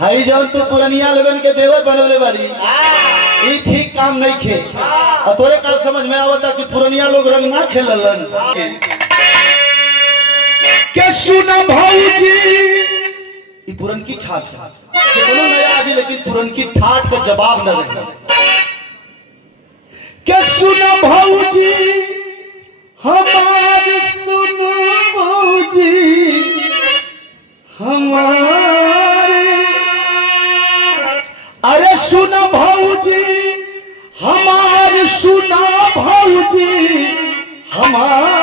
हाई जौन तू पुरनिया लोगन के देवर बनवले बाड़ी ई ठीक काम नहीं खे। और तोरे का समझ में आवता कि पुरनिया लोग रंग ना खेललन के सुना भौजी ई पुरन की ठाट कोनो नया आजी लेकिन पुरन की ठाट का जवाब न रहे। के सुना भौजी हमार सुनो भौजी हमारे अरे सुना भौजी हमार सुना भौजी हमार